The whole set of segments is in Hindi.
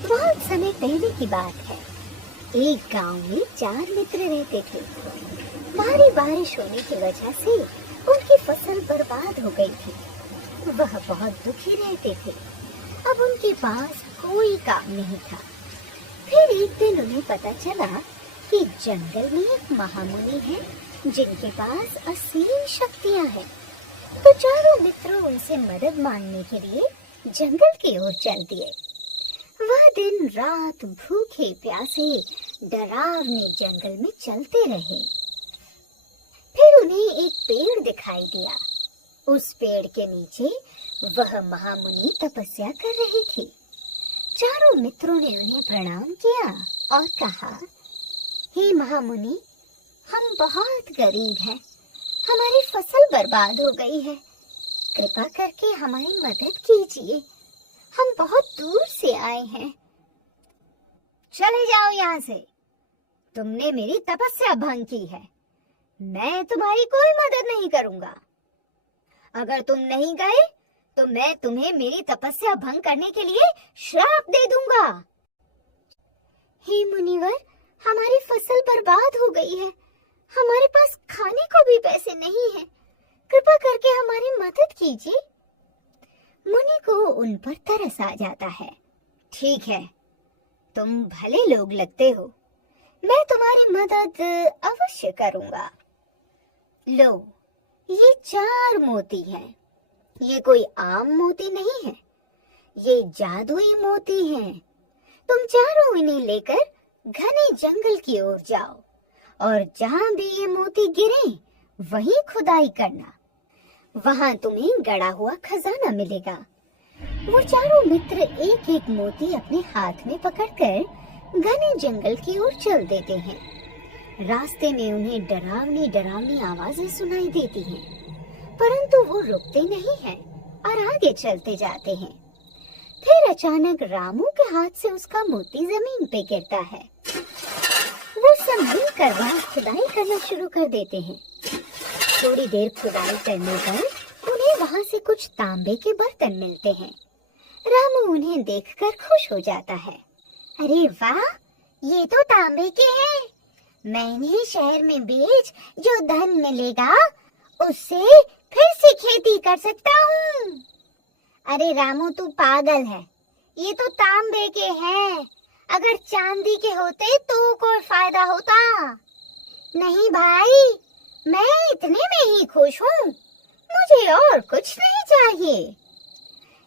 बहुत समय पहले की बात है। एक गांव में 4 मित्र रहते थे। भारी बारिश होने की वजह से उनकी फसल बर्बाद हो गई थी। वह बहुत दुखी रहते थे। अब उनके पास कोई काम नहीं था। फिर एक दिन उन्हें पता चला कि जंगल में एक महामुनि है जिनके पास असीम शक्तियां हैं। तो चारों मित्रों उनसे मदद मांगने के लिए जंगल की ओर चल दिए। वह दिन रात भूखे प्यासे डरावने जंगल में चलते रहे। फिर उन्हें एक पेड़ दिखाई दिया। उस पेड़ के नीचे वह महामुनि तपस्या कर रही थी। चारों मित्रों ने उन्हें प्रणाम किया और कहा, हे महामुनि, हम बहुत गरीब हैं। हमारी फसल बर्बाद हो गई है। कृपा करके हमारी मदद कीजिए। हम बहुत दूर से आए हैं। चले जाओ यहाँ से। तुमने मेरी तपस्या भंग की है। मैं तुम्हारी कोई मदद नहीं करूंगा। अगर तुम नहीं गए तो मैं तुम्हें मेरी तपस्या भंग करने के लिए श्राप दे दूंगा। हे मुनिवर, हमारी फसल बर्बाद हो गई है। हमारे पास खाने को भी पैसे नहीं हैं। कृपा करके हमारी मदद कीजिए। मुनि को उन पर तरस आ जाता है। ठीक है, तुम भले लोग लगते हो। मैं तुम्हारी मदद अवश्य करूंगा। लो, ये 4 मोती हैं। ये कोई आम मोती नहीं है। ये जादुई मोती हैं। तुम चारों इन्हें लेकर घने जंगल की ओर जाओ और जहां भी ये मोती गिरे वहीं खुदाई करना। वहां तुम्हें गड़ा हुआ खजाना मिलेगा। वो चारों मित्र एक एक मोती अपने हाथ में पकड़कर घने जंगल की ओर चल देते हैं। रास्ते में उन्हें डरावनी डरावनी आवाजें सुनाई देती हैं, परंतु वो रुकते नहीं हैं और आगे चलते जाते हैं। फिर अचानक रामू के हाथ से उसका मोती जमीन पे गिरता है। वो सब मिलकर वहां खुदाई करना शुरू कर देते हैं। थोड़ी देर खुदाई करने पर उन्हें वहां से कुछ तांबे के बर्तन मिलते हैं। रामू उन्हें देखकर खुश हो जाता है। अरे वाह, ये तो तांबे के हैं। मैं इन्हें शहर में बेच जो धन मिलेगा उससे फिर से खेती कर सकता हूँ। अरे रामू, तू पागल है। ये तो तांबे के हैं। अगर चांदी के होते तो कोई फायदा होता। नहीं भाई, मैं इतने में ही खुश हूँ। मुझे और कुछ नहीं चाहिए।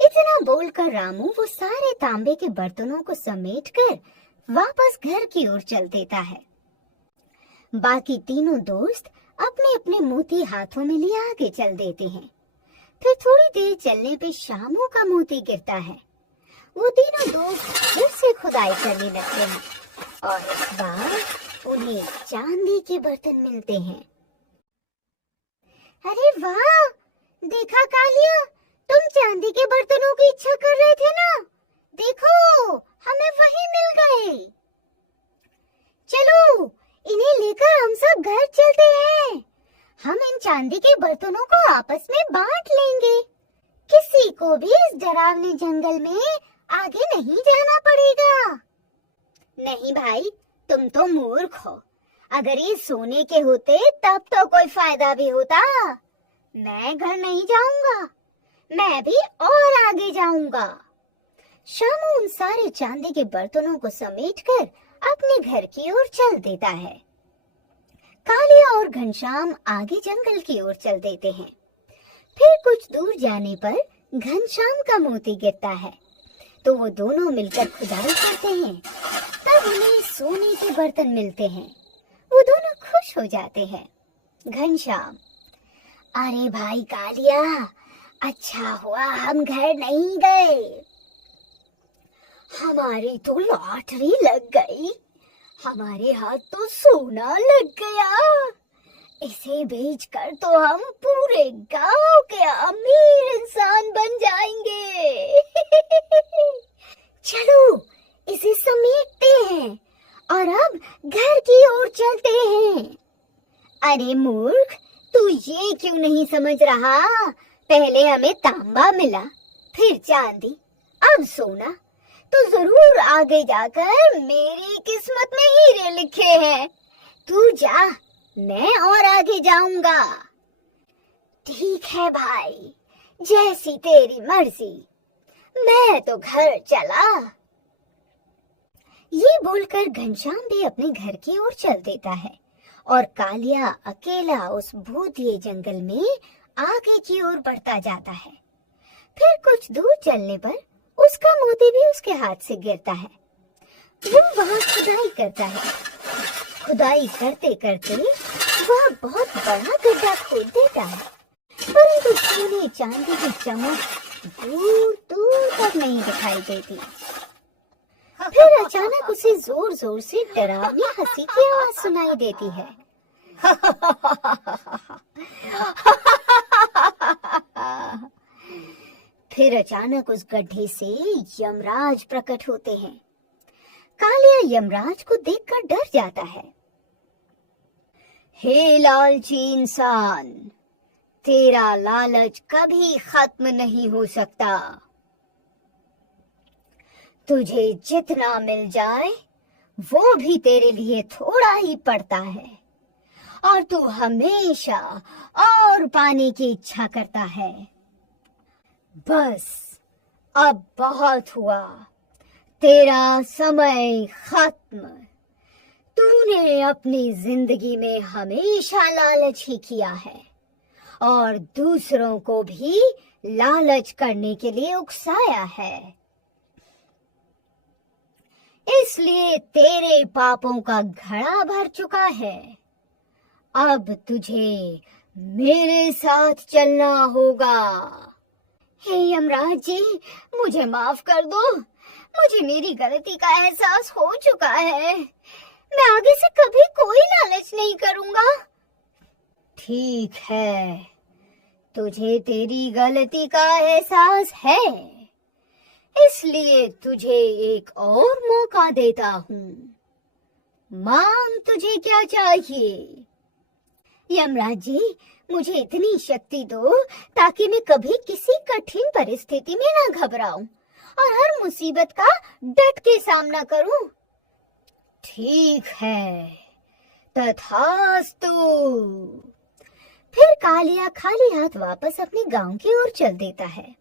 इतना बोलकर रामू वो सारे तांबे के बर्तनों को समेटकर वापस घर की ओर चल देता है। बाकी तीनों दोस्त अपने अपने मोती हाथों में लिए आगे चल देते हैं। फिर थोड़ी देर चलने पे शामू का मोती गिरता है। वो तीनों दोस्त फिर से खुदाई करने लगते हैं और इस बार उन्हें चांदी के बर्तन मिलते हैं। अरे वाह, देखा कालिया, तुम चांदी के बर्तनों की इच्छा कर रहे थे ना। देखो, हमें वही मिल गए। चलो, इन्हें लेकर हम सब घर चलते हैं। हम इन चांदी के बर्तनों को आपस में बांट लेंगे। किसी को भी इस डरावने जंगल में आगे नहीं जाना पड़ेगा। नहीं भाई, तुम तो मूर्ख हो। अगर ये सोने के होते तब तो कोई फायदा भी होता। मैं घर नहीं जाऊंगा। मैं भी और आगे जाऊंगा। शामू उन सारे चांदी के बर्तनों को समेटकर अपने घर की ओर चल देता है। कालिया और घनश्याम आगे जंगल की ओर चल देते हैं। फिर कुछ दूर जाने पर घनश्याम का मोती गिरता है, तो वो दोनों मिलकर खुदाई करते हैं। तब उन्हें सोने के बर्तन मिलते हैं। वो दोनों खुश हो जाते हैं। घनश्याम, अरे भाई कालिया, अच्छा हुआ हम घर नहीं गए। हमारी तो लॉटरी लग गई। हमारे हाथ तो सोना लग गया। इसे बेचकर तो हम पूरे गांव के अमीर इंसान बन जाएंगे। चलो, इसे समेटते हैं और अब घर की ओर चलते हैं। अरे मूर्ख, तू ये क्यों नहीं समझ रहा? पहले हमें तांबा मिला, फिर चांदी, अब सोना। तो जरूर आगे जाकर मेरी किस्मत में हीरे लिखे हैं। तू जा, मैं और आगे जाऊंगा। ठीक है भाई, जैसी तेरी मर्जी, मैं तो घर चला। ये बोलकर घनश्याम भी अपने घर की ओर चल देता है और कालिया अकेला उस भूतिए जंगल में आगे की ओर बढ़ता जाता है। फिर कुछ दूर चलने पर उसका मोती भी उसके हाथ से गिरता है। वो वहां खुदाई करता है। खुदाई करते करते वह बहुत बड़ा गड्ढा खोद देता है, परंतु सोने चांदी की चमक दूर दूर तक नहीं दिखाई देती। फिर अचानक उसे जोर जोर से डरावनी हंसी की आवाज सुनाई देती है। फिर अचानक उस गड्ढे से यमराज प्रकट होते हैं। कालिया यमराज को देखकर डर जाता है। हे लालची इंसान, तेरा लालच कभी खत्म नहीं हो सकता। तुझे जितना मिल जाए वो भी तेरे लिए थोड़ा ही पड़ता है, और तू हमेशा और पाने की इच्छा करता है। बस अब बहुत हुआ, तेरा समय खत्म। तूने अपनी जिंदगी में हमेशा लालच ही किया है और दूसरों को भी लालच करने के लिए उकसाया है। इसलिए तेरे पापों का घड़ा भर चुका है। अब तुझे मेरे साथ चलना होगा। हे यमराज जी, मुझे माफ कर दो। मुझे मेरी गलती का एहसास हो चुका है। मैं आगे से कभी कोई लालच नहीं करूंगा। ठीक है, तुझे तेरी गलती का एहसास है, इसलिए तुझे एक और मौका देता हूँ। मांग, तुझे क्या चाहिए? यमराज जी, मुझे इतनी शक्ति दो ताकि मैं कभी किसी कठिन परिस्थिति में ना घबराऊं और हर मुसीबत का डट के सामना करूं। ठीक है, तथास्तु। फिर कालिया खाली हाथ वापस अपने गांव की ओर चल देता है,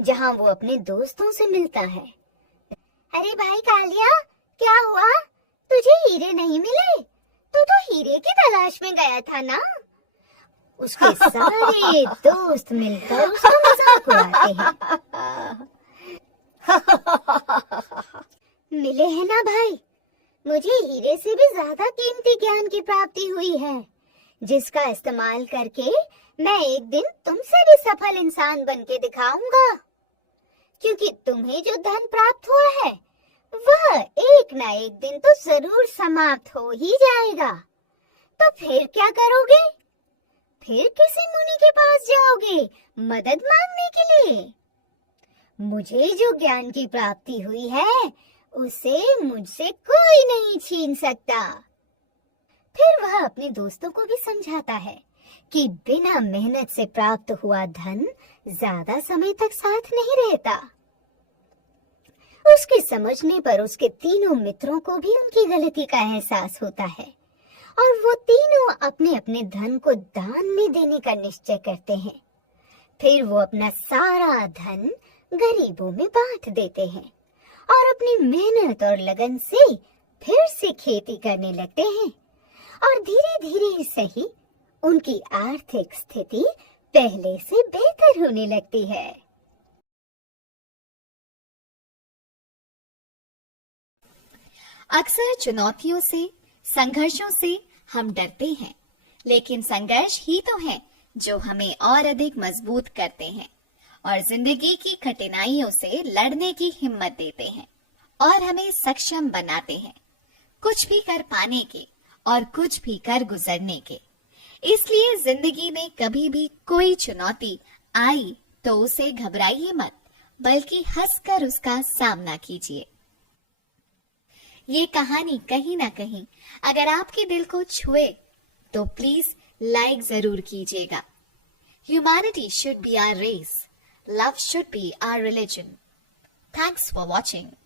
जहां वो अपने दोस्तों से मिलता है। अरे भाई कालिया, क्या हुआ? तुझे हीरे नहीं मिले? तू तो हीरे की तलाश में गया था ना? उसके सारे दोस्त मिलकर उसका मजाक उड़ाते हैं। मिले हैं ना भाई? मुझे हीरे से भी ज्यादा कीमती ज्ञान की प्राप्ति हुई है, जिसका इस्तेमाल करके मैं एक दिन तुमसे भी सफल इंसान बनके दिखाऊंगा। क्योंकि तुम्हें जो धन प्राप्त हुआ है वह एक ना एक दिन तो जरूर समाप्त हो ही जाएगा। तो फिर क्या करोगे? फिर किसी मुनि के पास जाओगे मदद मांगने के लिए? मुझे जो ज्ञान की प्राप्ति हुई है उसे मुझसे कोई नहीं छीन सकता। फिर वह अपने दोस्तों को भी समझाता है कि बिना मेहनत से प्राप्त हुआ धन ज्यादा समय तक साथ नहीं रहता। उसके समझने पर उसके तीनों मित्रों को भी उनकी गलती का एहसास होता है और वो तीनों अपने अपने धन को दान में देने का निश्चय करते हैं। फिर वो अपना सारा धन गरीबों में बांट देते हैं और अपनी मेहनत और लगन से फिर से खेती करने लगते हैं और धीरे धीरे ही सही उनकी आर्थिक स्थिति पहले से बेहतर होने लगती है। अक्सर चुनौतियों से, संघर्षों से हम डरते हैं, लेकिन संघर्ष ही तो है जो हमें और अधिक मजबूत करते हैं और जिंदगी की कठिनाइयों से लड़ने की हिम्मत देते हैं और हमें सक्षम बनाते हैं, कुछ भी कर पाने के और कुछ भी कर गुजरने के। इसलिए जिंदगी में कभी भी कोई चुनौती आई तो उसे घबराइए मत, बल्कि हंसकर उसका सामना कीजिए। ये कहानी कहीं ना कहीं अगर आपके दिल को छुए तो प्लीज लाइक जरूर कीजिएगा। Humanity should be our race, love should be our religion. Thanks for watching.